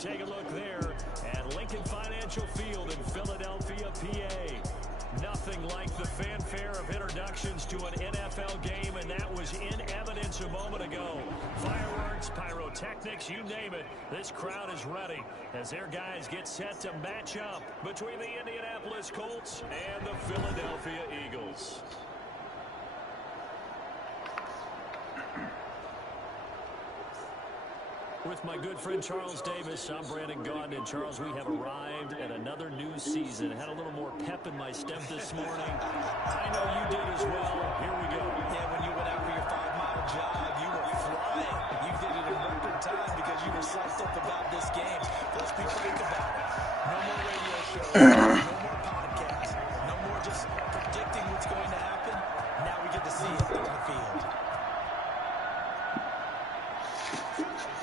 take a look there at Lincoln Financial Field in Philadelphia, PA. Nothing like the fanfare of introductions to an NFL game, and that was in evidence a moment ago. Fireworks, pyrotechnics, you name it. This crowd is ready as their guys get set to match up between the Indianapolis Colts and the Philadelphia Eagles. With my good friend Charles Davis, I'm Brandon Gaudin. And Charles, we have arrived at another new season. Had a little more pep in my step this morning. I know you did as well. Here we go. Yeah, when you went out for your 5-mile jog, you were flying. You did it in record time because you were psyched up about this game. Let's be frank about it. No more radio shows, no more podcasts, no more just predicting what's going to happen. Now we get to see it on the field.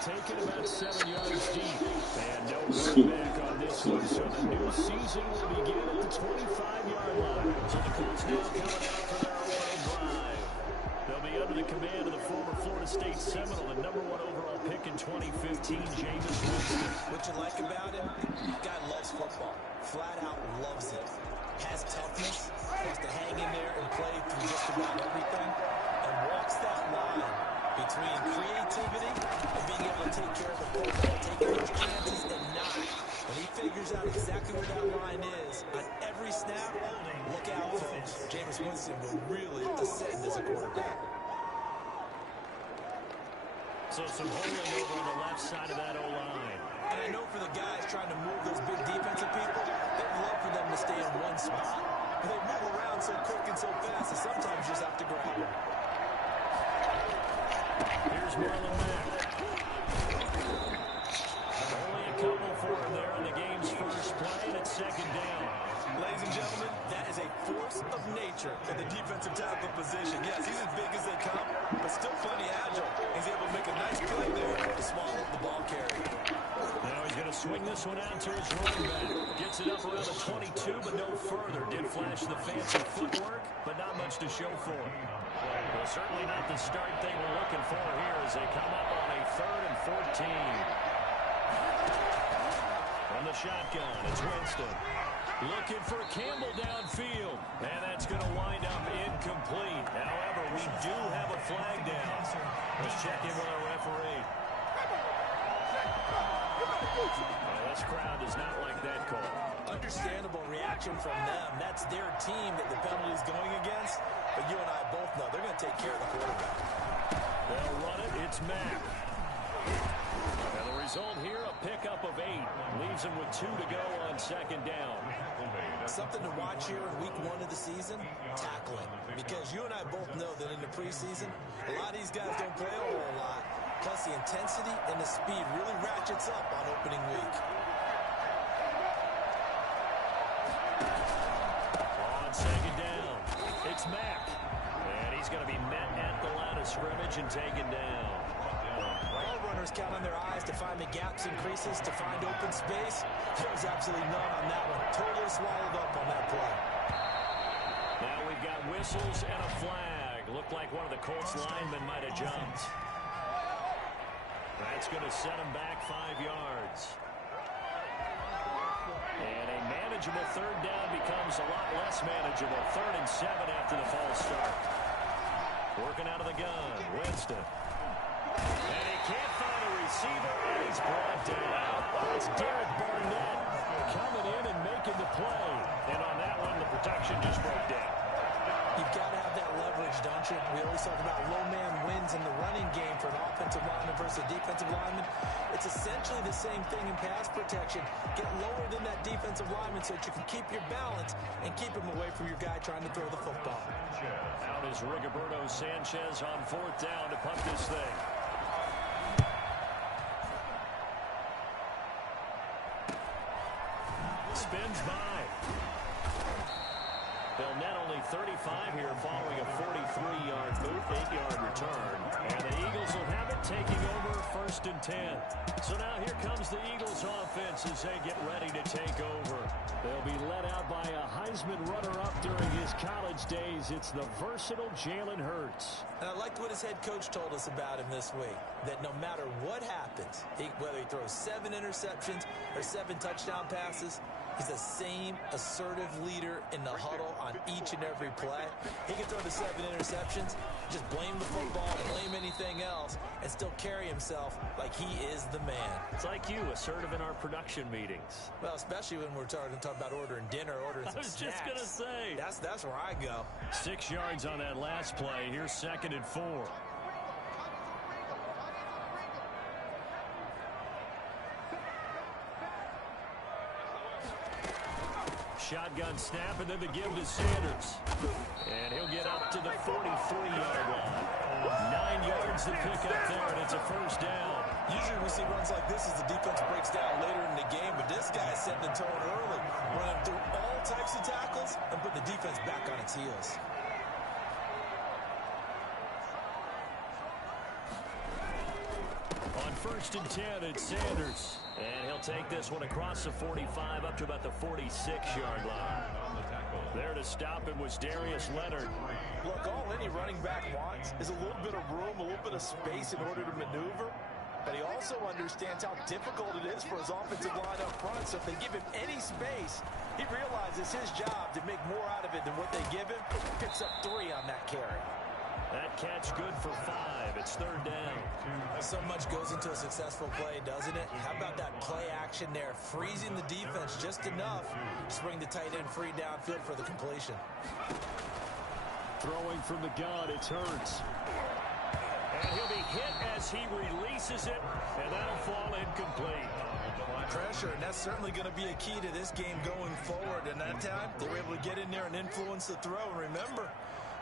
Taken about 7 yards deep. And no run back on this one. So the new season will begin at the 25-yard line. So the Colts now coming out for their opening drive. They'll be under the command of the former Florida State Seminole, the #1 overall pick in 2015, Jameis Winston. What you like about him? The guy loves football. Flat out loves it. Has toughness. Wants to hang in there and play through just about everything. And walks that line between creativity and being able to take care of the football, taking those chances and not. When he figures out exactly where that line is, on every snap, look out, folks. Jameis Winston will really ascend as a quarterback. So some holding over on the left side of that O-line. And I know for the guys trying to move those big defensive people, they'd love for them to stay in one spot. But they move around so quick and so fast that sometimes you just have to grab them. Here's Marlon Mack. Only a couple for him there on the game's first play, and it's second down. Ladies and gentlemen, that is a force of nature in the defensive tackle position. Yes, he's as big as they come, but still plenty agile. He's able to make a nice play there to swallow the ball carrier. Now he's going to swing this one out to his running back. Gets it up around the 22, but no further. Did flash the fancy footwork, but not much to show for it. Well, certainly not the start they were looking for here as they come up on a 3rd and 14. From the shotgun, it's Winston. Looking for Campbell downfield. And that's going to wind up incomplete. However, we do have a flag down. Let's check in with our referee. Well, this crowd does not like that call. Understandable reaction from them. That's their team that the penalty is going against. But you and I both know they're going to take care of the quarterback. They'll run it. It's Mack. And the result here, a pickup of 8. Leaves them with 2 to go on second down. Something to watch here in week 1 of the season, tackling. Because you and I both know that in the preseason, a lot of these guys don't play a whole lot. Plus the intensity and the speed really ratchets up on opening week. On second down, it's Mack. And he's going to be met at the line of scrimmage and taken down. All runners count on their eyes to find the gaps and creases, to find open space. There was absolutely none on that one. Totally swallowed up on that play. Now we've got whistles and a flag. Looked like one of the Colts linemen might have jumped. That's going to set him back 5 yards. And a manageable 3rd down becomes a lot less manageable. 3rd and 7 after the false start. Working out of the gun, Winston. And he can't find a receiver, and he's brought down. It's Derek Barnett coming in and making the play. And on that one, the protection just broke down. You've got to have that leverage, don't you? We always talk about low man wins in the running game for an offensive lineman versus a defensive lineman. It's essentially the same thing in pass protection. Get lower than that defensive lineman so that you can keep your balance and keep him away from your guy trying to throw the football. Out is Rigoberto Sanchez on 4th down to punt this thing. Spins by. They'll net only 35 here following a 43-yard move, 8-yard return. And the Eagles will have it taking over 1st and 10. So now here comes the Eagles offense as they get ready to take over. They'll be led out by a Heisman runner-up during his college days. It's the versatile Jalen Hurts. And I liked what his head coach told us about him this week, that no matter what happens, whether he throws 7 interceptions or 7 touchdown passes, he's the same assertive leader in the huddle on each and every play. He can throw the 7 interceptions, just blame the football, blame anything else, and still carry himself like he is the man. It's like you, assertive in our production meetings. Well, especially when we're talking about ordering dinner, ordering some snacks. I was just going to say. That's where I go. 6 yards on that last play. Here's 2nd and 4. Shotgun snap, and then the give to Sanders. And he'll get up to the 43-yard line. 9 yards to pick up there, and it's a first down. Usually we see runs like this as the defense breaks down later in the game, but this guy is setting the tone early, running through all types of tackles and putting the defense back on its heels. On 1st and 10, it's Sanders. And he'll take this one across the 45 up to about the 46-yard line. There to stop him was Darius Leonard. Look, all any running back wants is a little bit of room, a little bit of space in order to maneuver. But he also understands how difficult it is for his offensive line up front. So if they give him any space, he realizes his job to make more out of it than what they give him. Picks up 3 on that carry. That catch good for 5. It's 3rd down. So much goes into a successful play, doesn't it? How about that play action there? Freezing the defense just enough to bring the tight end free downfield for the completion. Throwing from the gun, it's Hurts. And he'll be hit as he releases it, and that'll fall incomplete. Pressure, and that's certainly going to be a key to this game going forward. And that time, they were able to get in there and influence the throw. And remember,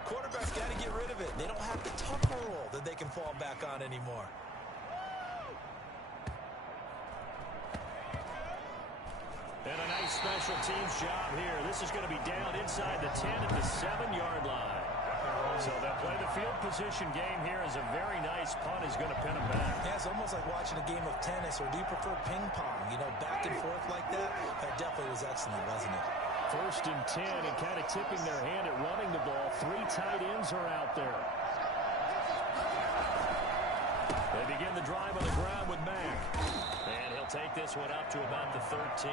quarterbacks got to get rid of it. They don't have the Tucker rule that they can fall back on anymore. And a nice special teams job here. This is going to be down inside the 10 at the 7-yard line. So they'll play the field position game here as a very nice punt is going to pin them back. Yeah, it's almost like watching a game of tennis, or do you prefer ping pong? You know, back and forth like that? That definitely was excellent, wasn't it? 1st and 10, and kind of tipping their hand at running the ball. 3 tight ends are out there. They begin the drive on the ground with Mack. And he'll take this one up to about the 13.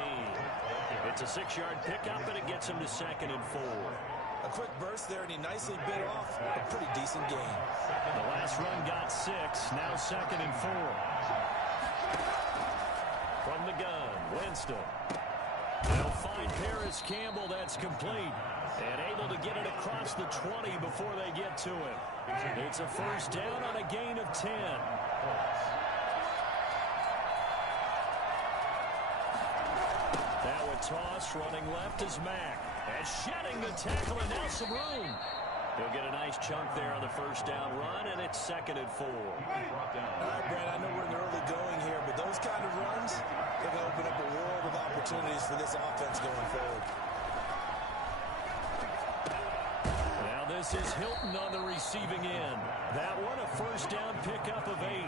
It's a 6-yard pickup, and it gets him to 2nd and 4. A quick burst there, and he nicely bit off a pretty decent gain. The last run got 6, now 2nd and 4. From the gun, Winston. They'll find Paris Campbell. That's complete. And able to get it across the 20 before they get to it. It's a first down on a gain of 10. Now a toss, running left is Mack. And shedding the tackle, and now some room. He'll get a nice chunk there on the first down run, and it's 2nd and 4. All right, Brad, I know we're in the early going here, but those kind of runs, they're going to open up a world of opportunities for this offense going forward. Now this is Hilton on the receiving end. That one a first down pickup of 8.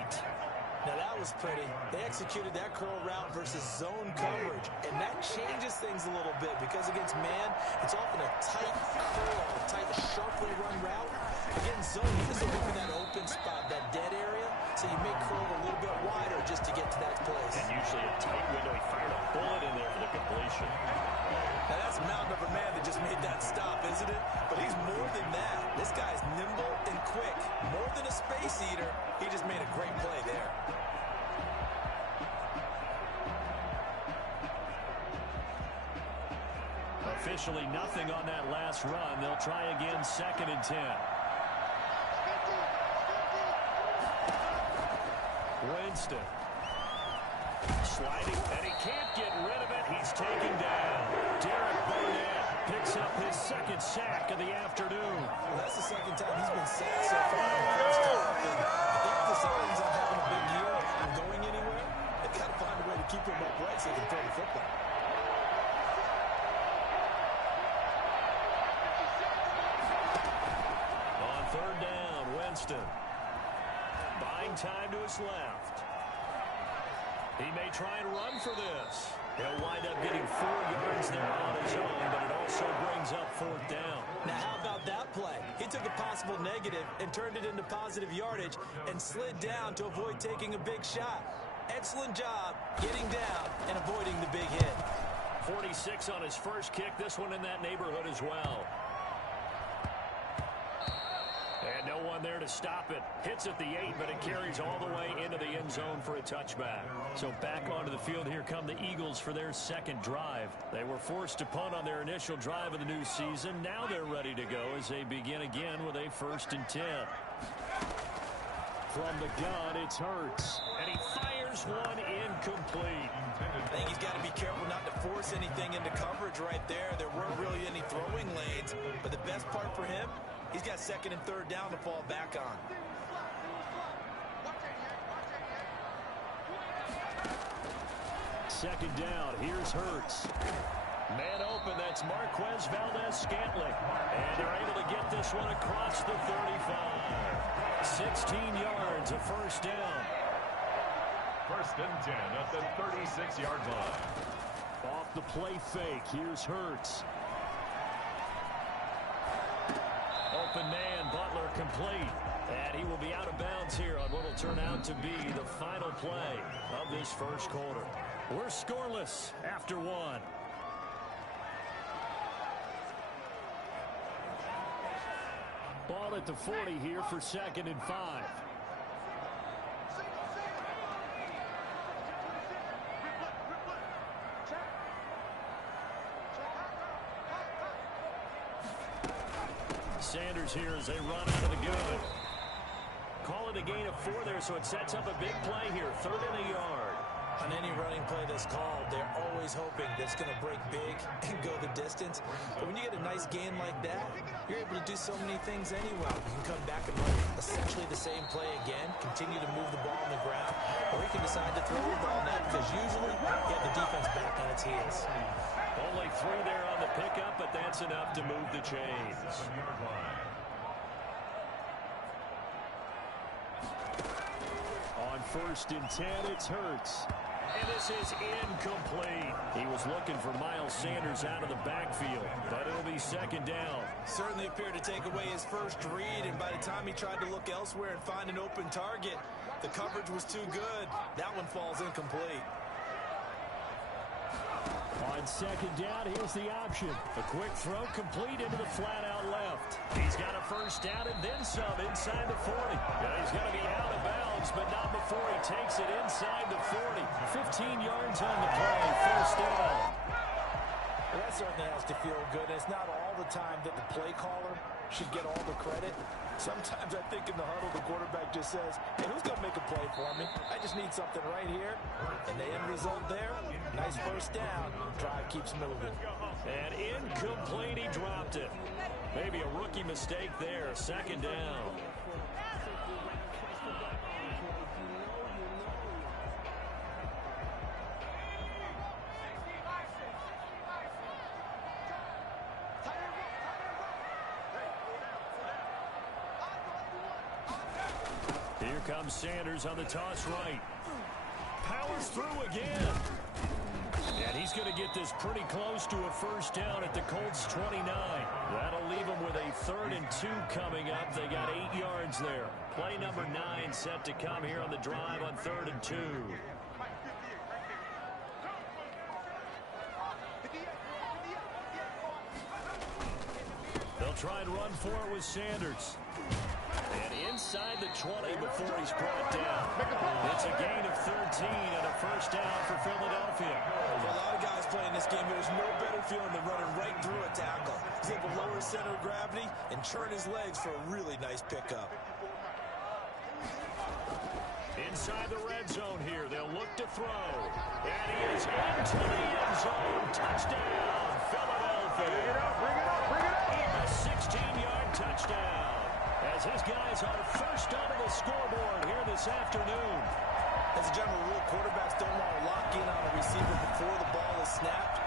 Now that was pretty. They executed that curl route versus zone coverage, and that changes things a little bit because against man, it's often a tight curl, a tight, sharply run route. Against zone, he doesn't look in that open spot, that dead area, so you may curl a little bit wider just to get to that place. And usually a tight window. He fired a bullet in there for the completion. Now that's a mountain of a man that just made that stop, isn't it? But he's more than that. This guy's nimble and quick. More than a space eater, he just made a great play there. Officially nothing on that last run. They'll try again, 2nd and 10. Winston. Sliding, and he can't get rid of it. He's taken down. Derek Barnett picks up his 2nd sack of the afternoon. Well, that's the 2nd time he's been sacked so far in the first half. And I think if the Lions aren't having a big year and going anywhere, they've got to find a way to keep him upright so they can throw the football. On 3rd down, Winston. Buying time to his left. He may try and run for this. He'll wind up getting 4 yards there on his own, but it also brings up 4th down. Now, how about that play? He took a possible negative and turned it into positive yardage and slid down to avoid taking a big shot. Excellent job getting down and avoiding the big hit. 46 on his first kick. This one in that neighborhood as well. And no one there to stop it. Hits at the 8, but it carries all the way into the end zone for a touchback. So back onto the field, here come the Eagles for their second drive. They were forced to punt on their initial drive of the new season. Now they're ready to go as they begin again with a 1st and 10. From the gun, it's Hurts. And he fires one incomplete. I think he's got to be careful not to force anything into coverage right there. There weren't really any throwing lanes. But the best part for him, he's got 2nd and 3rd down to fall back on. Second down, here's Hurts. Man open, that's Marquez Valdes-Scantling. And they're able to get this one across the 35. 16 yards, a 1st down. 1st and 10 at the 36-yard line. Off the play fake, here's Hurts. Open man, Butler complete. And he will be out of bounds here on what will turn out to be the final play of this 1st quarter. We're scoreless after 1. Ball at the 40 here for 2nd and 5. Sanders here as they run out of the gun. Call it a gain of 4 there, so it sets up a big play here. 3rd and a yard. On any running play that's called, they're always hoping that it's going to break big and go the distance. But when you get a nice gain like that, you're able to do so many things anyway. You can come back and run essentially the same play again, continue to move the ball on the ground, or you can decide to throw the ball now because usually you have the defense back on its heels. Only 3 there on the pickup, but that's enough to move the chains. On 1st and 10, it's Hurts. And this is incomplete. He was looking for Miles Sanders out of the backfield, but it'll be 2nd down. Certainly appeared to take away his first read, and by the time he tried to look elsewhere and find an open target, the coverage was too good. That one falls incomplete. On 2nd down, here's the option. A quick throw complete into the flat out left. He's got a 1st down and then some inside the 40. Now he's got to be out of bounds, but not before he takes it inside the 40. 15 yards on the play, 1st down. Well, that certainly has to feel good. It's not all the time that the play caller should get all the credit. Sometimes I think in the huddle, the quarterback just says, hey, who's going to make a play for me? I just need something right here. And the end result there, nice 1st down. Drive keeps moving. And incomplete, he dropped it. Maybe a rookie mistake there, 2nd down. Here comes Sanders on the toss right. Powers through again. And he's going to get this pretty close to a 1st down at the Colts 29. That'll leave them with a 3rd and 2 coming up. They got 8 yards there. Play number 9 set to come here on the drive on 3rd and 2. They'll try and run for it with Sanders. And inside the 20 before he's brought down. It's a gain of 13 and a 1st down for Philadelphia. For a lot of guys playing this game, there's no better feeling than running right through a tackle. He's able to lower his center of gravity and churn his legs for a really nice pickup. Inside the red zone here, they'll look to throw. And he is into the end zone. Touchdown, Philadelphia. Bring it up, bring it up, bring it up. A 16-yard touchdown. As his guys are first onto the scoreboard here this afternoon. As a general rule, quarterbacks don't want to lock in on a receiver before the ball is snapped.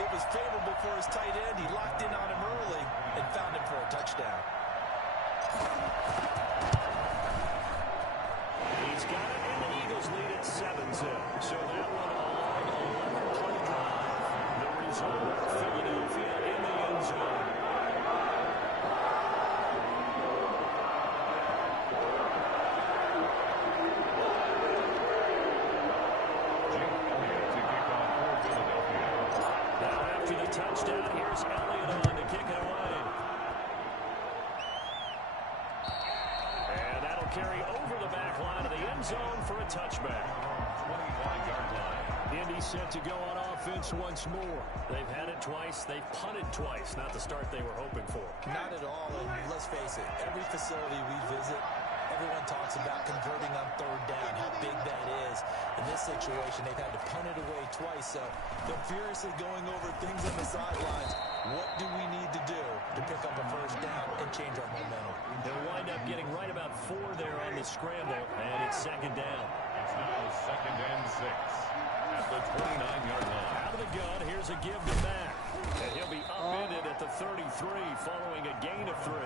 It was favorable for his tight end. He locked in on him early and found him for a touchdown. He's got it, and the Eagles lead at 7-zip. So that one a long 11-play drive. The result, Philadelphia in the end zone. Touchdown. Here's Elliott on to kick it away. And that'll carry over the back line of the end zone for a touchback. 25-yard line. Indy set to go on offense once more. They've had it twice. They've punted twice. Not the start they were hoping for. Not at all. And let's face it, every facility we visit, everyone talks about converting on third down, how big that is. In this situation, they've had to punt it away twice, so they're furiously going over things on the sidelines. What do we need to do to pick up a first down and change our momentum? They'll wind up getting right about 4 there on the scramble, and it's second down. It's now 2nd and 6 at the 29-yard line. Out of the gun, here's a give to Mack. And he'll be upended at the 33 following a gain of 3.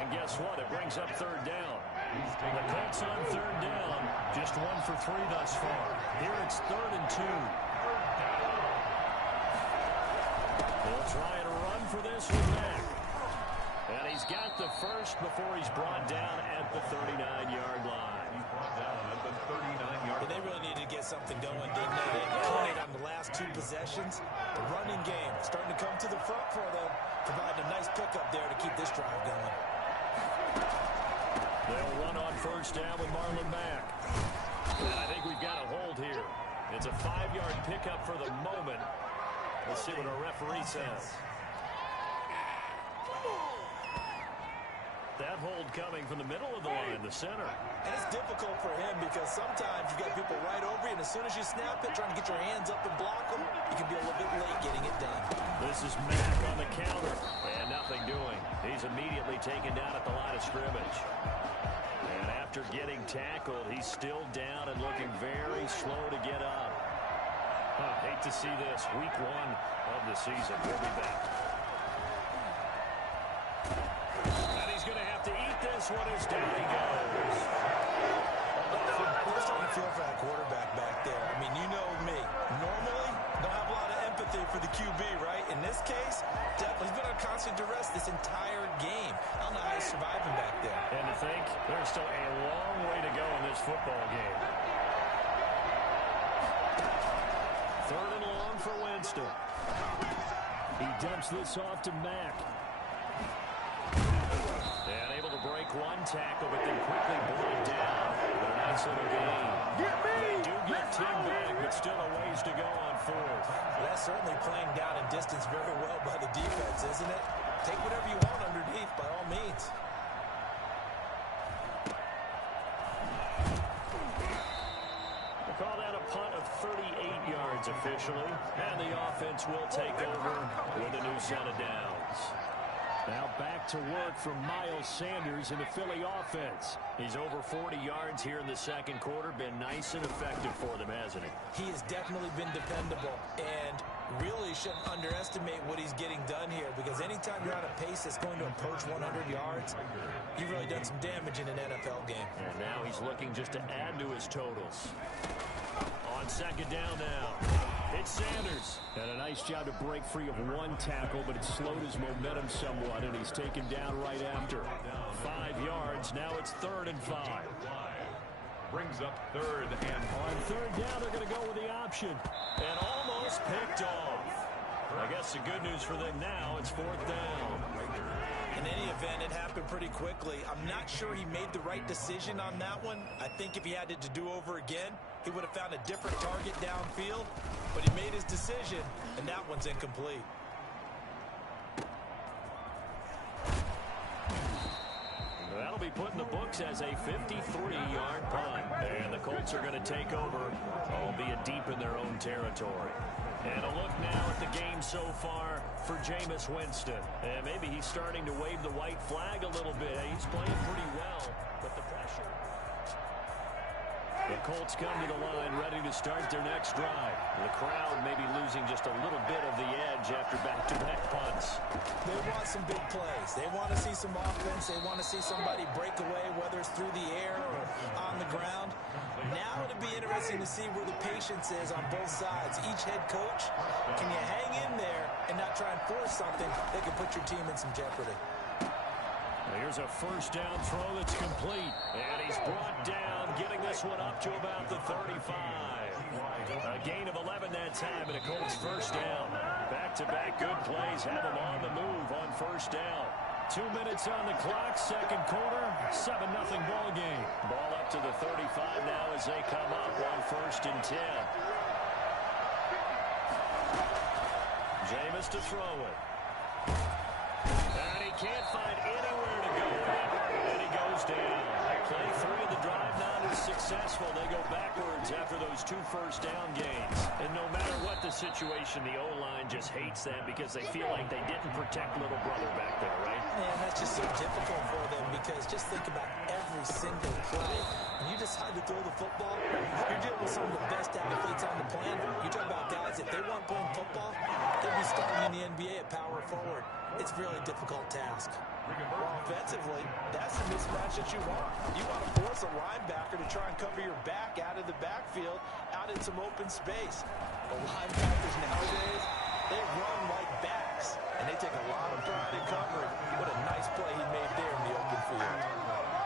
And guess what? It brings up third down. The Colts on third down, just 1 for 3 thus far. Here it's 3rd and 2. They'll try and run for this with Mack. And he's got the first before he's brought down at the 39-yard line. He's brought down at the 39-yard line. They really needed to get something going, didn't they? They punted on the last 2 possessions. The running game starting to come to the front for them, providing a nice pickup there to keep this drive going. They'll run on first down with Marlon Mack. And I think we've got a hold here. It's a 5-yard pickup for the moment. Let's see what our referee says. That hold coming from the middle of the line, the center. And it's difficult for him because sometimes you got people right over you, and as soon as you snap it, trying to get your hands up and block them, you can be a little bit late getting it done. This is Mack on the counter, and nothing doing. He's immediately taken down at the line of scrimmage. And after getting tackled, he's still down and looking very slow to get up. Hate to see this. Week 1 of the season. We'll be back. And he's going to have to eat this one as down he goes. I'm starting to feel for that quarterback back there. I mean, you know me. Normally, don't have a lot of empathy for the QB, right? In this case, definitely he's been on constant duress this entire game. I don't know how he's surviving back there. And to think, there's still a long way to go in this football game. 3rd and long for Winston. He dumps this off to Mack. And able to break 1 tackle, but then quickly brought down. But a nice little gain. They do get Tim back, but still a ways to go on 4th. Well, that's certainly playing down in distance very well by the defense, isn't it? Take whatever you want underneath, by all means. Call that a punt of 38 yards officially, and the offense will take over with a new set of downs. Now back to work from Miles Sanders in the Philly offense. He's over 40 yards here in the second quarter. Been nice and effective for them, hasn't he? He has definitely been dependable, and really shouldn't underestimate what he's getting done here, because anytime you're on a pace that's going to approach 100 yards, you've really done some damage in an NFL game. And now he's looking just to add to his totals. On second down now, it's Sanders. And a nice job to break free of 1 tackle, but it slowed his momentum somewhat, and he's taken down right after. 5 yards, now it's 3rd and 5. Brings up 3rd and on 3rd down, they're going to go with the option. And almost picked off. I guess the good news for them now, it's 4th down. In any event, it happened pretty quickly. I'm not sure he made the right decision on that one. I think if he had it to do over again, he would have found a different target downfield. But he made his decision, and that one's incomplete. That'll be put in the books as a 53-yard punt. And the Colts are going to take over, albeit deep in their own territory. And a look now at the game so far for Jameis Winston. And maybe he's starting to wave the white flag a little bit. He's playing pretty well, but the pressure... The Colts come to the line ready to start their next drive. The crowd may be losing just a little bit of the edge after back-to-back punts. They want some big plays. They want to see some offense. They want to see somebody break away, whether it's through the air or on the ground. Now it'll be interesting to see where the patience is on both sides. Each head coach, can you hang in there and not try and force something that can put your team in some jeopardy? Here's a first down throw that's complete. And he's brought down, getting this one up to about the 35. A gain of 11 that time, and a Colts first down. Back-to-back good plays have them on the move on first down. 2 minutes on the clock, second quarter, 7-0 ball game. Ball up to the 35 now as they come up on 1st and 10. Jameis to throw it. And he can't find anywhere to go, and he goes down. Play 3 of the drive not as successful. They go backwards after those 2 first down gains. And no matter what the situation, the O-line just hates that because they feel like they didn't protect little brother back there, right? Man, that's just so difficult for them because just think about every single play. When you decide to throw the football, you're dealing with some of the best athletes on the planet. You talk about guys, if they weren't playing football, they'd be starting in the NBA at power forward. It's a really difficult task. Offensively, that's the mismatch that you want. You want to force a linebacker to try and cover your back out of the backfield, out in some open space. The linebackers nowadays, they run like backs, and they take a lot of pride in covering. What a nice play he made there in the open field.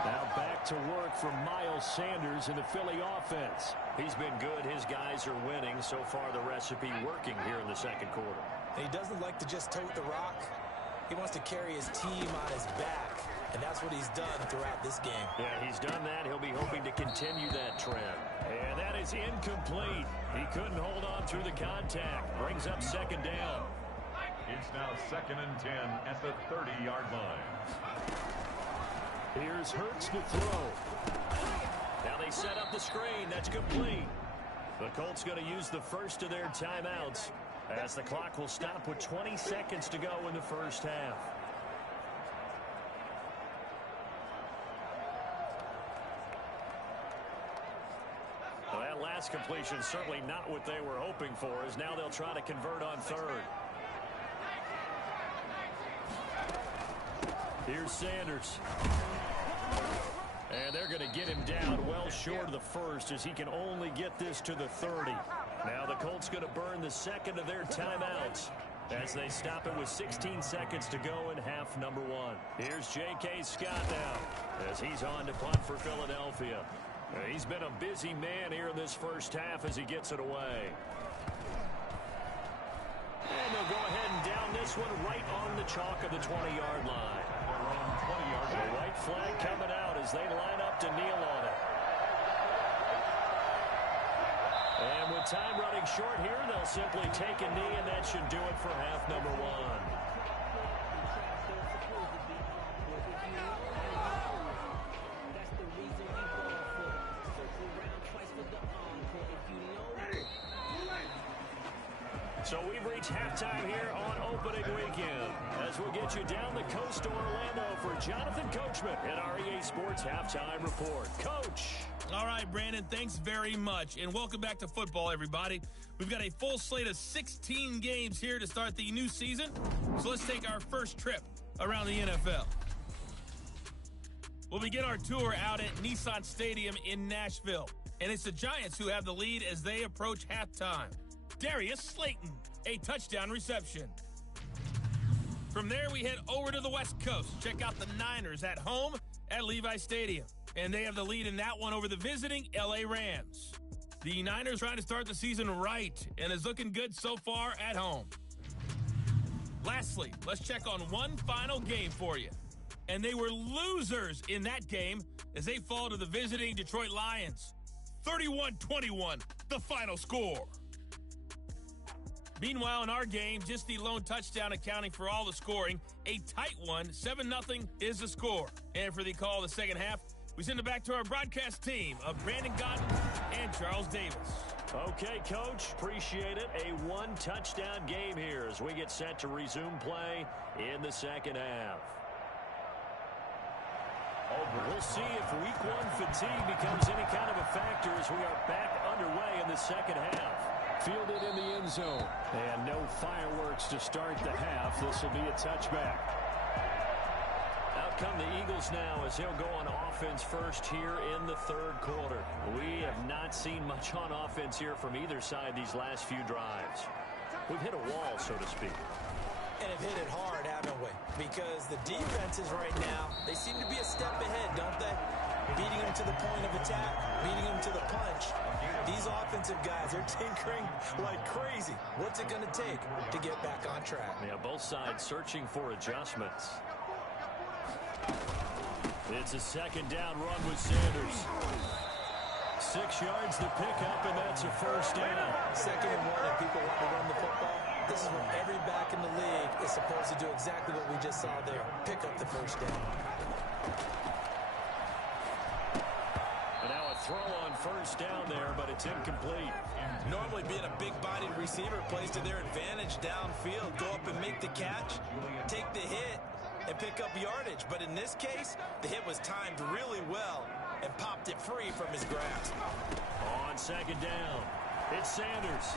Now back to work for Miles Sanders in the Philly offense. He's been good. His guys are winning. So far, the recipe working here in the second quarter. And he doesn't like to just tote the rock. He wants to carry his team on his back, and that's what he's done throughout this game. Yeah, he's done that. He'll be hoping to continue that trend. And that is incomplete. He couldn't hold on through the contact. Brings up second down. It's now 2nd and 10 at the 30-yard line. Here's Hurts to throw. Now they set up the screen. That's complete. The Colts going to use the first of their timeouts as the clock will stop with 20 seconds to go in the first half. Well, that last completion certainly not what they were hoping for, as now they'll try to convert on 3rd. Here's Sanders. And they're going to get him down well short of the first as he can only get this to the 30. Now the Colts going to burn the second of their timeouts as they stop it with 16 seconds to go in half number 1. Here's J.K. Scott now as he's on to punt for Philadelphia. He's been a busy man here in this first half as he gets it away. And they'll go ahead and down this one right on the chalk of the 20-yard line. The white flag coming out as they line up to kneel on it. And with time running short here, they'll simply take a knee, and that should do it for half number 1. So we've reached halftime here on opening weekend as we'll get you down the coast to Orlando for Jonathan Coachman at our EA Sports Halftime Report. Coach. All right, Brandon, thanks very much. And welcome back to football, everybody. We've got a full slate of 16 games here to start the new season. So let's take our first trip around the NFL. We'll begin our tour out at Nissan Stadium in Nashville. And it's the Giants who have the lead as they approach halftime. Darius Slayton, a touchdown reception. From there, we head over to the West Coast. Check out the Niners at home at Levi Stadium. And they have the lead in that one over the visiting LA Rams. The Niners trying to start the season right and is looking good so far at home. Lastly, let's check on one final game for you. And they were losers in that game as they fall to the visiting Detroit Lions. 31-21, the final score. Meanwhile, in our game, just the lone touchdown accounting for all the scoring. A tight one, 7-0 is the score. And for the call of the second half, we send it back to our broadcast team of Brandon Gaudin and Charles Davis. Okay, Coach, appreciate it. A one-touchdown game here as we get set to resume play in the second half. We'll see if week one fatigue becomes any kind of a factor as we are back underway in the second half. Fielded in the end zone. And no fireworks to start the half. This will be a touchback. Out come the Eagles now as they'll go on offense first here in the third quarter. We have not seen much on offense here from either side these last few drives. We've hit a wall, so to speak. And have hit it hard, haven't we? Because the defenses right now, they seem to be a step ahead, don't they? Beating them to the point of attack, beating them to the punch. These offensive guys are tinkering like crazy. What's it going to take to get back on track? Yeah, both sides searching for adjustments. It's a second down run with Sanders. 6 yards the pickup, and that's a first down. 2nd and 1, and people want to run the football. This is when every back in the league is supposed to do exactly what we just saw there. Pick up the first down. And now a throw on first down there, but it's incomplete. Normally being a big-bodied receiver plays to their advantage downfield. Go up and make the catch, take the hit, and pick up yardage. But in this case, the hit was timed really well and popped it free from his grasp. On second down, it's Sanders.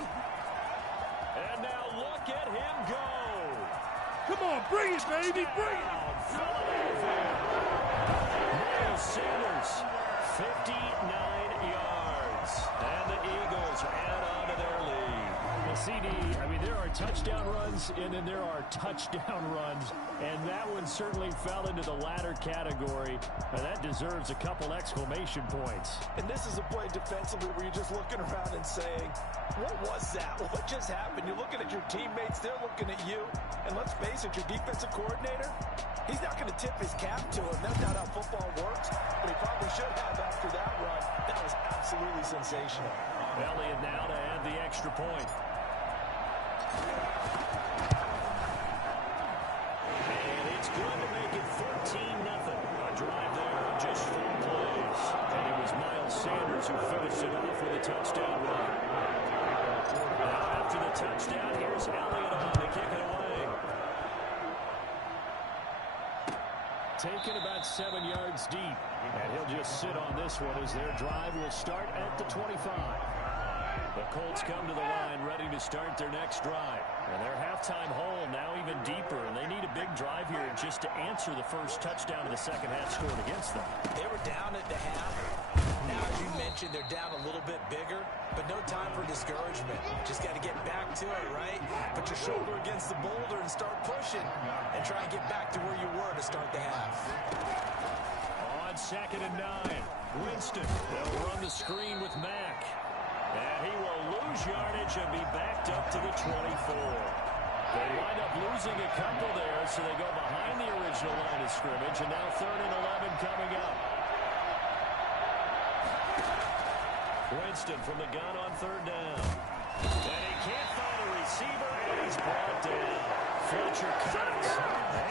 And now look at him go. Come on, bring it, baby, bring it. Philadelphia. Miles Sanders, 59 yards. And the Eagles add on to their lead. Well, CD, I mean, there are touchdown runs, and then there are touchdown runs. And that one certainly fell into the latter category. That deserves a couple exclamation points. And this is a play defensively where you're just looking around and saying, what was that? What just happened? You're looking at your teammates. They're looking at you. And let's face it, your defensive coordinator, he's not going to tip his cap to him. That's not how football works. But he probably should have after that run. That was absolutely sensational. Elliott now to add the extra point. And it's good to make it 14-0. A drive there of just 4 plays. And it was Miles Sanders who finished it off with a touchdown run. Now after the touchdown, here's Elliott on to kick it away. Taken about 7 yards deep. And he'll just sit on this one as their drive will start at the 25. The Colts come to the line ready to start their next drive. And their halftime hole now even deeper. And they need a big drive here just to answer the first touchdown of the second half scored against them. They were down at the half. Now, as you mentioned, they're down a little bit bigger, but no time for discouragement. Just got to get back to it, right? Put your shoulder against the boulder and start pushing and try and get back to where you were to start the half. On 2nd and 9, Winston. They'll run the screen with Mack. And he will lose yardage and be backed up to the 24. They wind up losing a couple there, so they go behind the original line of scrimmage, and now 3rd and 11 coming up. Winston from the gun on 3rd down. And he can't find a receiver, and he's brought down. Fletcher cuts,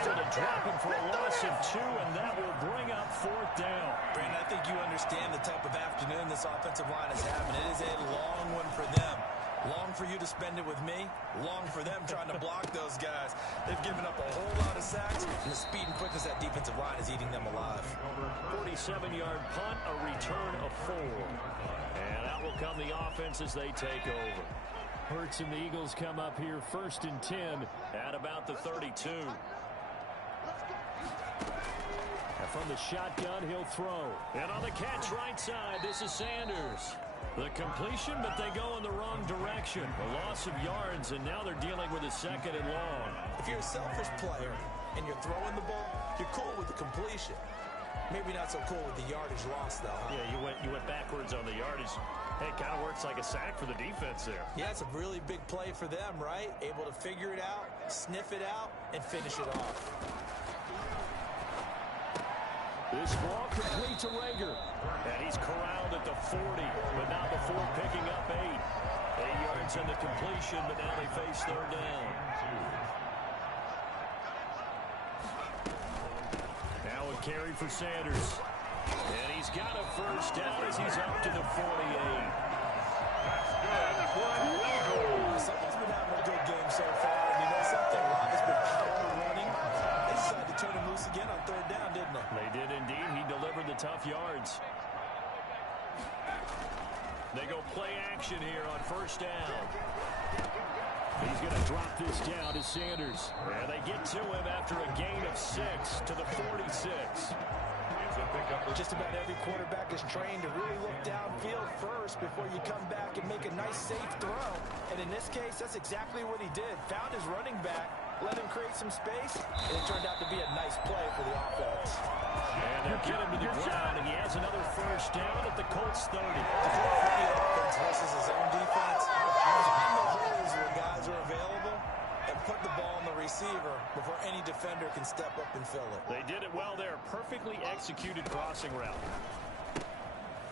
able to drop him for a loss of 2, and that will bring up 4th down. Brandon, I think you understand the type of afternoon this offensive line is having. It is a long one for them. Long for you to spend it with me. Long for them trying to block those guys. They've given up a whole lot of sacks, and the speed and quickness of that defensive line is eating them alive. 47-yard punt, a return of 4. And out will come the offense as they take over. Hurts and the Eagles come up here 1st and 10 at about the 32. And from the shotgun, he'll throw. And on the catch right side, this is Sanders. The completion, but they go in the wrong direction. A loss of yards, and now they're dealing with a 2nd and long. If you're a selfish player and you're throwing the ball, you're cool with the completion. Maybe not so cool with the yardage loss, though, huh? Yeah, you went backwards on the yardage. Hey, it kind of works like a sack for the defense there. Yeah, it's a really big play for them, right? Able to figure it out, sniff it out, and finish it off. This ball complete to Rager. And he's corralled at the 40, but not before picking up 8. 8 yards on the completion, but now they face 3rd down. Now a carry for Sanders. And he's got a first down as he's up to the 48. Someone's been having a good game so far, and you know something? Rob has been power running. They decided to turn him loose again on 3rd down, didn't they? They did indeed. He delivered They go play action here on first down. He's going to drop this down to Sanders. And they get to him after a gain of 6 to the 46. Just about every quarterback is trained to really look downfield first before you come back and make a nice, safe throw. And in this case, that's exactly what he did. Found his running back, let him create some space, and it turned out to be a nice play for the offense. And they'll get him to the ground, and he has another first down at the Colts 30. The offense versus his own defense. Find the holes where guys are available and put the ball on the receiver before any defender can step up and fill it. They did it well there. Perfectly executed crossing route.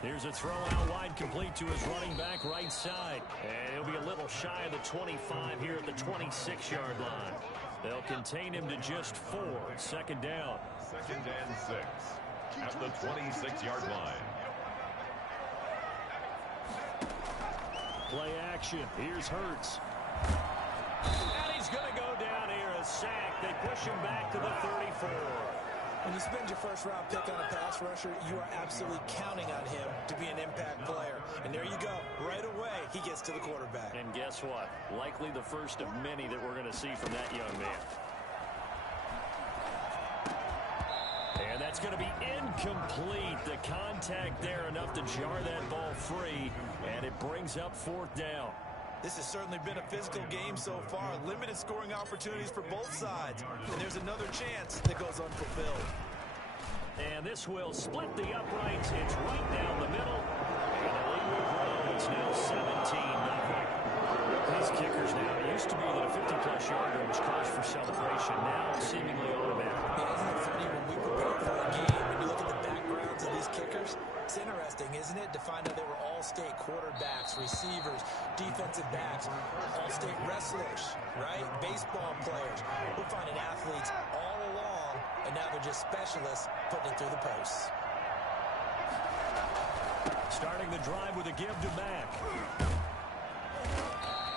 Here's a throw out wide, complete to his running back right side. And he'll be a little shy of the 25 here at the 26-yard line. They'll contain him to just 4. Second down. 2nd and 6 at the 26-yard line. Play action. Here's Hurts. And he's going to go down here, a sack. They push him back to the 34. When you spend your first-round pick on a pass rusher, you are absolutely counting on him to be an impact player. And there you go. Right away, he gets to the quarterback. And guess what? Likely the first of many that we're going to see from that young man. And that's going to be incomplete. The contact there enough to jar that ball free. And it brings up 4th down. This has certainly been a physical game so far. Limited scoring opportunities for both sides. And there's another chance that goes unfulfilled. And this will split the uprights. It's right down the middle. And the lead will grow. It's now 17-0. These kickers now, it used to be that a 50-plus yarder was cause for celebration. Now seemingly automatic. Yeah, isn't it funny when we prepare for a game, when you look at the backgrounds of these kickers, it's interesting, isn't it, to find out they were all-state quarterbacks, receivers, defensive backs, all-state wrestlers, right? Baseball players. We're finding athletes all along, and now they're just specialists putting it through the posts. Starting the drive with a give to Mack.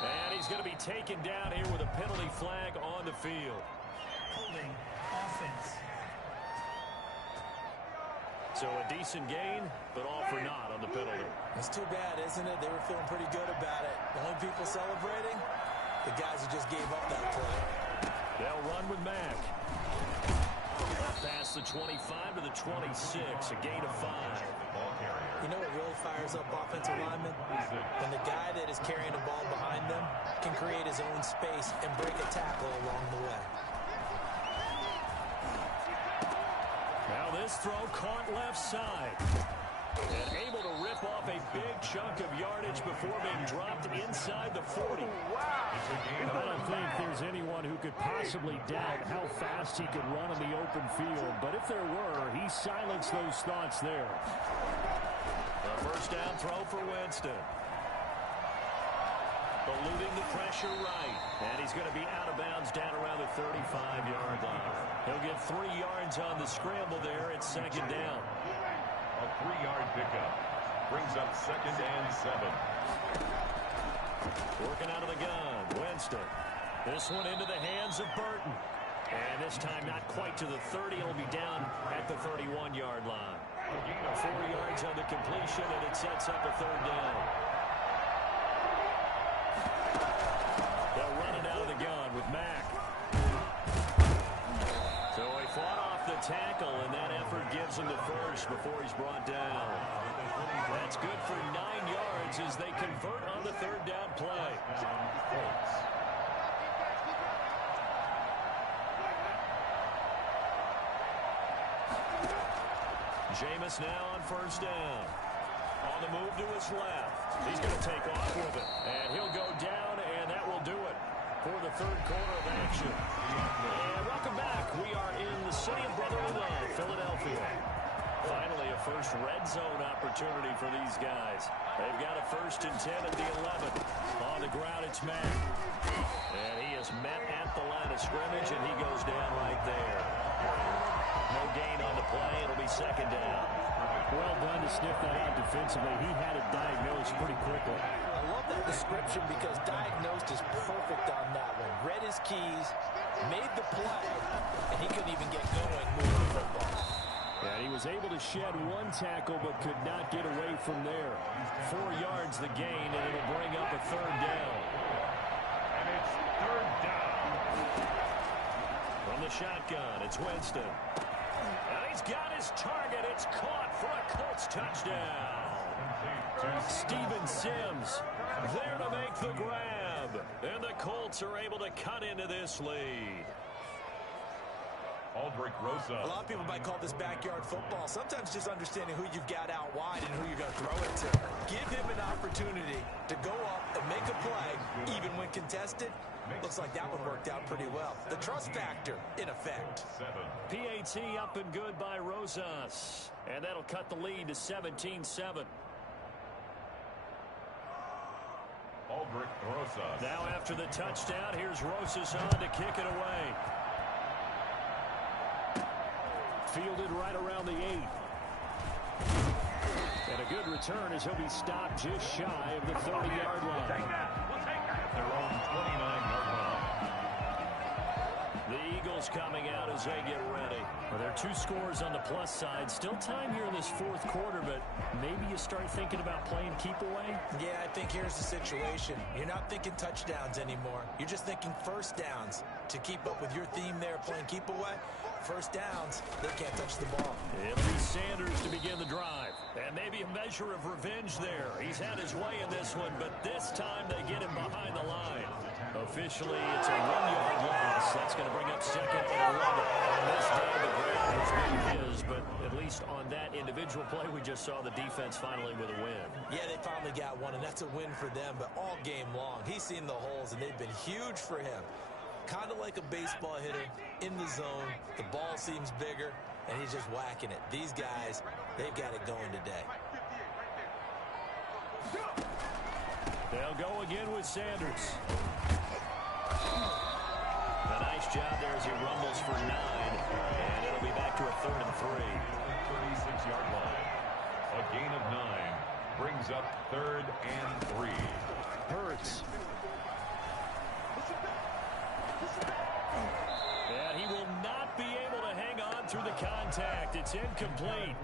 And he's going to be taken down here with a penalty flag on the field. Holding offense. So a decent gain, but all for naught on the penalty. It's too bad, isn't it? They were feeling pretty good about it. The only people celebrating, the guys who just gave up that play. They'll run with Mack. Past the 25 to the 26, a gain of 5. You know what really fires up offensive linemen? When the guy that is carrying the ball behind them can create his own space and break a tackle along the way. Now this throw caught left side. And able to rip off a big chunk of yardage before being dropped inside the 40. I don't think there's anyone who could possibly doubt how fast he could run in the open field. But if there were, he silenced those thoughts there. The first down throw for Winston. Eluding the pressure right. And he's going to be out of bounds down around the 35-yard line. He'll get 3 yards on the scramble there at second down. A 3-yard pickup brings up 2nd and 7. Working out of the gun, Winston. This one into the hands of Burton. And this time not quite to the 30. It'll be down at the 31-yard line. 4 yards on the completion, and it sets up a 3rd down. They'll run it out of the gun with Mack. So he fought off the tackle, and that effort gives him the first before he's brought down. That's good for 9 yards as they convert on the 3rd down play. Jameis now on first down. On the move to his left. He's going to take off with it. And he'll go down, and that will do it for the 3rd quarter of action. And welcome back. We are in the city of brotherly love, Philadelphia. Finally, a first red zone opportunity for these guys. They've got a 1st and 10 at the 11. On the ground, it's Mack. And he is met at the line of scrimmage, and he goes down right there. No gain on the play. It'll be 2nd down. Well done to sniff that out defensively. He had it diagnosed pretty quickly. I love that description because diagnosed is perfect on that one. Read his keys, made the play, and he couldn't even get going moving the football. And he was able to shed 1 tackle but could not get away from there. 4 yards the gain, and it'll bring up a 3rd down. And it's 3rd down. From the shotgun, it's Winston. And he's got his target. It's caught for a Colts touchdown. Steven Sims there to make the grab. And the Colts are able to cut into this lead. Aldrick Rosas. A lot of people might call this backyard football. Sometimes just understanding who you've got out wide and who you're going to throw it to. Give him an opportunity to go up and make a play, even when contested. Looks like that one worked out pretty well. The trust factor in effect. PAT up and good by Rosas. And that'll cut the lead to 17-7. Aldrick Rosas. Now after the touchdown, here's Rosas on to kick it away. Fielded right around the 8. And a good return as he'll be stopped just shy of the 30-yard line. Their own 29-yard line. The Eagles coming out as they get ready. Well, there are 2 scores on the plus side. Still time here in this 4th quarter, but maybe you start thinking about playing keep away? Yeah, I think here's the situation. You're not thinking touchdowns anymore. You're just thinking first downs. To keep up with your theme there, playing keep away, first downs, they can't touch the ball. It'll be Sanders to begin the drive. And maybe a measure of revenge there. He's had his way in this one, but this time they get him behind the line. Officially, it's a 1-yard loss. That's going to bring up 2nd and 11. On this day, the ground has been his, but at least on that individual play, we just saw the defense finally with a win. Yeah, they finally got one, and that's a win for them, but all game long, he's seen the holes, and they've been huge for him. Kind of like a baseball hitter in the zone. The ball seems bigger, and he's just whacking it. These guys, they've got it going today. They'll go again with Sanders. A nice job there as he rumbles for 9, and it'll be back to a 3rd and 3. 36-yard line. A gain of 9 brings up 3rd and 3. Hurts. And he will not be able to hang on through the contact. It's incomplete.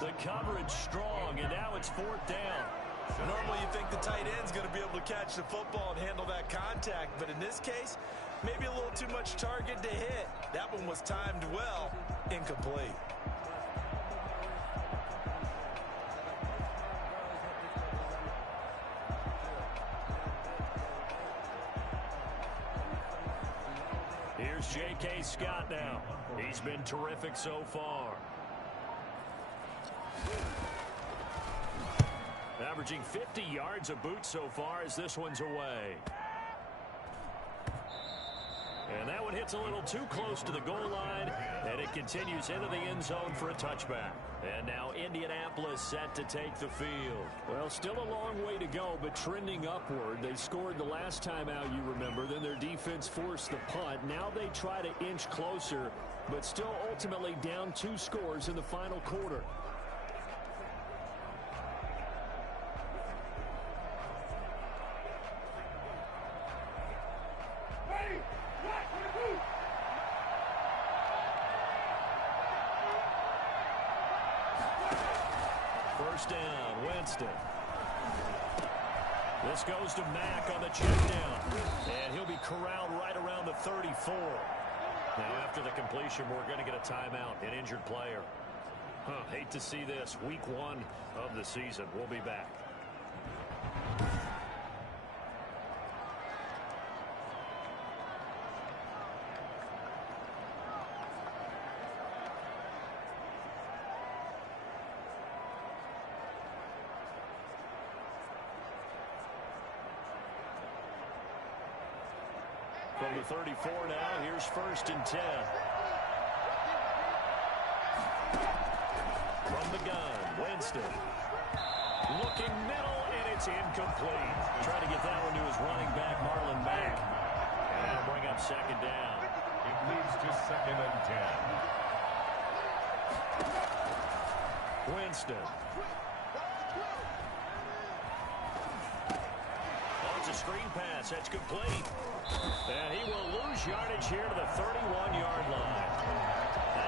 The coverage strong, and now it's 4th down. Normally you think the tight end's going to be able to catch the football and handle that contact, but in this case, maybe a little too much target to hit. That one was timed well, incomplete. Here's J.K. Scott now. He's been terrific so far. Averaging 50 yards a boot so far as this one's away. And that one hits a little too close to the goal line, and it continues into the end zone for a touchback. And now Indianapolis set to take the field. Well, still a long way to go, but trending upward. They scored the last time out, you remember. Then their defense forced the punt. Now they try to inch closer, but still ultimately down 2 scores in the final quarter. First down, Winston. This goes to Mack on the check down. And he'll be corralled right around the 34. Now after the completion, we're going to get a timeout, an injured player. Hate to see this. Week 1 of the season. We'll be back. From the 34 now, here's 1st and 10. From the gun, Winston. Looking middle, and it's incomplete. Trying to get that one to his running back, Marlon Mack. And that'll bring up 2nd down. It leads to 2nd and 10. Winston. A screen pass, that's complete. And he will lose yardage here to the 31-yard line.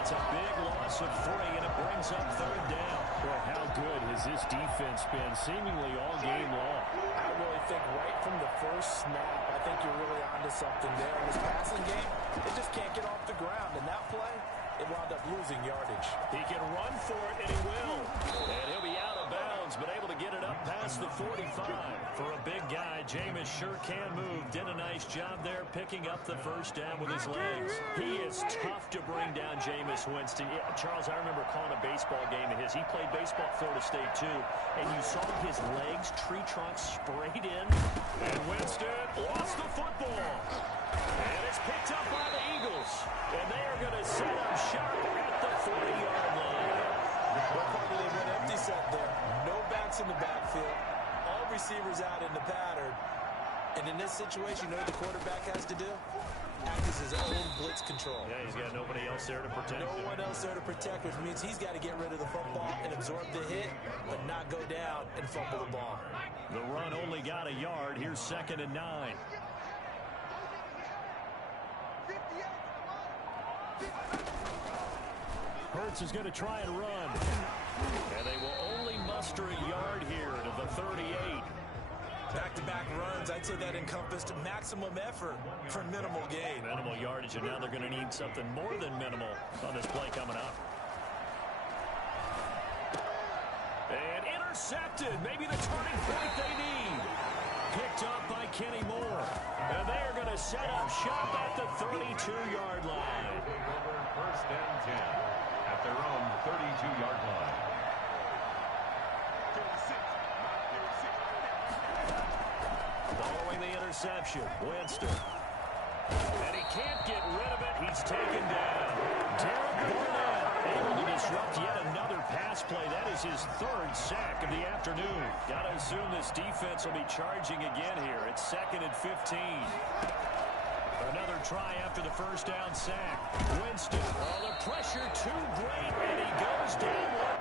That's a big loss of 3, and it brings up third down. Boy, how good has this defense been seemingly all game long? I really think right from the first snap, I think you're really onto something there. In this passing game, they just can't get off the ground. And that play, it wound up losing yardage. He can run for it, and he will. And he'll be out of bounds, but able to get it up past the 45. For a big guy, Jameis sure can move. Did a nice job there picking up the first down with his legs. He is tough to bring down, Jameis Winston. Yeah, Charles, I remember calling a baseball game of his. He played baseball at Florida State, too. And you saw his legs, tree trunks sprayed in. And Winston lost the football. And it's picked up by the Eagles. And they are going to set up shop at the 40-yard line. Well, partly they went empty set there. No backs in the backfield. All receivers out in the pattern. And in this situation, you know what the quarterback has to do? Act as his own blitz control. Yeah, he's got nobody else there to protect him. No one else there to protect, which means he's got to get rid of the football and absorb the hit, but not go down and fumble the ball. The run only got a yard. Here's 2nd and 9. Hurts is going to try and run. And they will only muster a yard here to the 38. Back-to-back runs, I'd say that encompassed maximum effort for minimal gain. Minimal yardage, and now they're going to need something more than minimal on this play coming up. And intercepted. Maybe the turning point they need. Picked up by Kenny Moore. And they are going to set up shop at the 32-yard line. First and 10 at their own 32-yard line. Following the interception, Winston. And he can't get rid of it. He's taken down. Derek Barnett able to disrupt yet another pass play. That is his 3rd sack of the afternoon. Got to assume this defense will be charging again here. It's 2nd and 15. Another try after the first down sack. Winston. Oh, the pressure too great, and he goes down.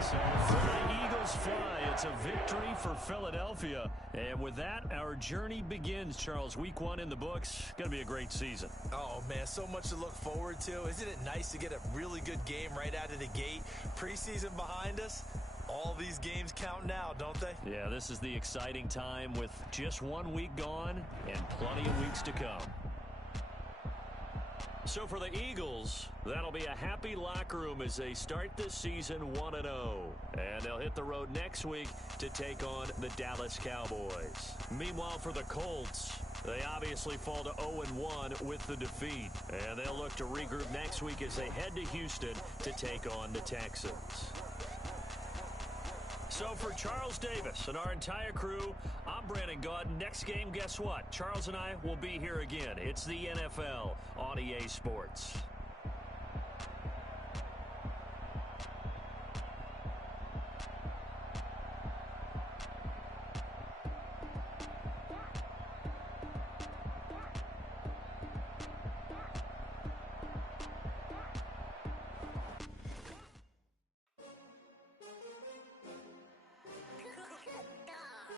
So the Eagles fly. It's a victory for Philadelphia. And with that, our journey begins, Charles. Week 1 in the books. Going to be a great season. Oh, man, so much to look forward to. Isn't it nice to get a really good game right out of the gate? Preseason behind us. All these games count now, don't they? Yeah, this is the exciting time with just 1 week gone and plenty of weeks to come. So for the Eagles, that'll be a happy locker room as they start this season 1-0. And they'll hit the road next week to take on the Dallas Cowboys. Meanwhile, for the Colts, they obviously fall to 0-1 with the defeat. And they'll look to regroup next week as they head to Houston to take on the Texans. So for Charles Davis and our entire crew, I'm Brandon Gaudin. Next game, guess what? Charles and I will be here again. It's the NFL on EA Sports.